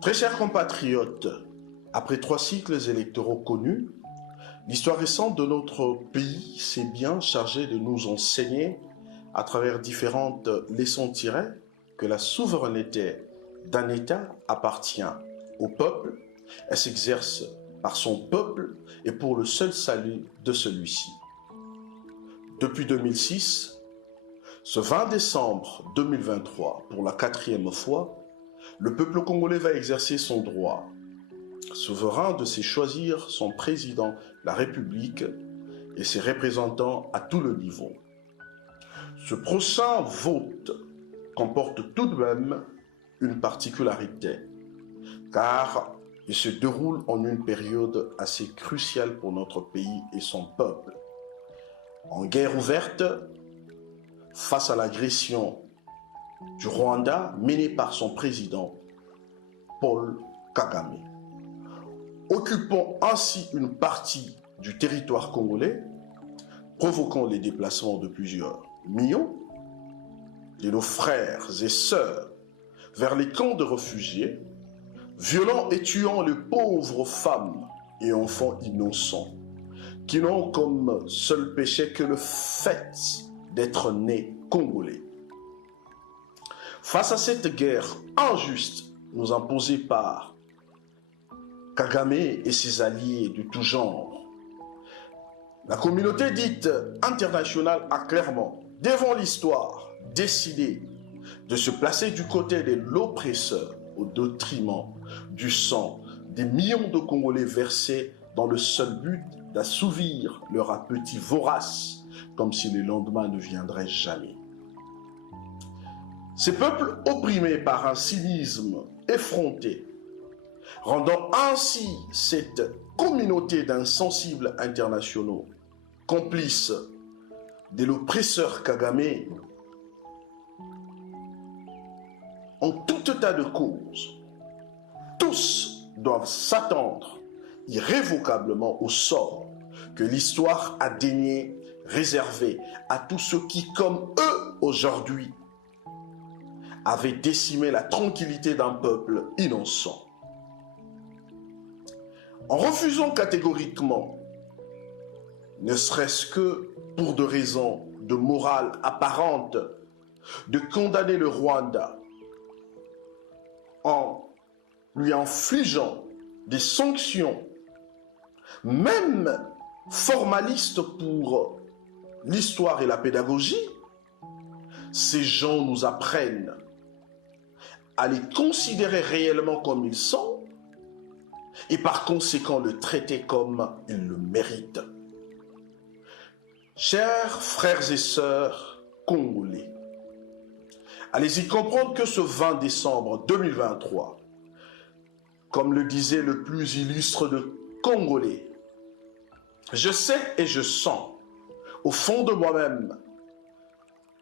Très chers compatriotes, après 3 cycles électoraux connus, l'histoire récente de notre pays s'est bien chargée de nous enseigner, à travers différentes leçons tirées, que la souveraineté d'un État appartient au peuple, elle s'exerce par son peuple et pour le seul salut de celui-ci. Depuis 2006, ce 20 décembre 2023, pour la 4e fois, le peuple congolais va exercer son droit souverain de se choisir son président, la République, et ses représentants à tout le niveau. Ce prochain vote comporte tout de même une particularité, car il se déroule en une période assez cruciale pour notre pays et son peuple. En guerre ouverte, face à l'agression du Rwanda menée par son président Paul Kagame, occupant ainsi une partie du territoire congolais, provoquant les déplacements de plusieurs millions de nos frères et sœurs vers les camps de réfugiés, violant et tuant les pauvres femmes et enfants innocents, qui n'ont comme seul péché que le fait d'être nés congolais. Face à cette guerre injuste nous imposée par Kagame et ses alliés de tout genre, la communauté dite internationale a clairement, devant l'histoire, décidé de se placer du côté de l'oppresseur au détriment du sang des millions de Congolais versés dans le seul but d'assouvir leur appétit vorace, comme si le lendemain ne viendrait jamais. Ces peuples opprimés par un cynisme effronté, rendant ainsi cette communauté d'insensibles internationaux complices de l'oppresseur Kagame, en tout état de cause, tous doivent s'attendre irrévocablement au sort que l'histoire a daigné réserver à tous ceux qui, comme eux aujourd'hui, avaient décimé la tranquillité d'un peuple innocent. En refusant catégoriquement, ne serait-ce que pour des raisons de morale apparente, de condamner le Rwanda en lui infligeant des sanctions, même formalistes pour l'histoire et la pédagogie, ces gens nous apprennent à les considérer réellement comme ils sont et par conséquent le traiter comme ils le méritent. Chers frères et sœurs congolais, allez-y comprendre que ce 20 décembre 2023, comme le disait le plus illustre de Congolais, je sais et je sens au fond de moi-même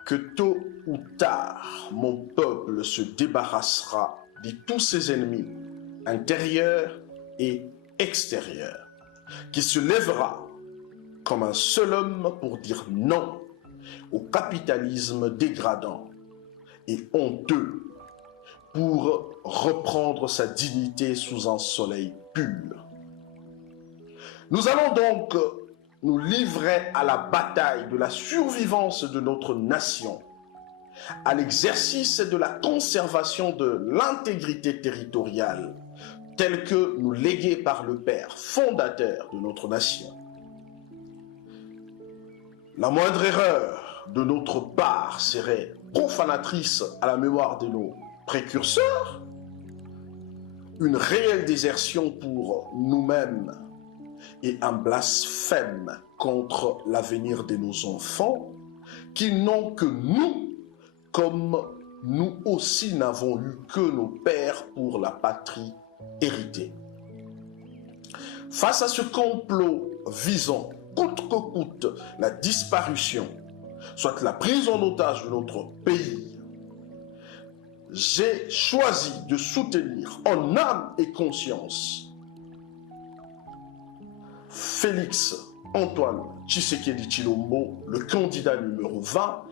que tôt ou tard, mon peuple se débarrassera de tous ses ennemis, intérieurs et extérieurs, qui se lèvera comme un seul homme pour dire non au capitalisme dégradant et honteux, pour reprendre sa dignité sous un soleil pur. Nous allons donc nous livrer à la bataille de la survivance de notre nation, à l'exercice de la conservation de l'intégrité territoriale, telle que nous léguée par le Père fondateur de notre nation. La moindre erreur de notre part serait profanatrice à la mémoire de nos précurseurs, une réelle désertion pour nous-mêmes et un blasphème contre l'avenir de nos enfants qui n'ont que nous, comme nous aussi n'avons eu que nos pères pour la patrie héritée. Face à ce complot visant coûte que coûte la disparition, soit la prise en otage de notre pays, j'ai choisi de soutenir en âme et conscience Félix Antoine Tshisekedi Tshilombo, le candidat numéro 20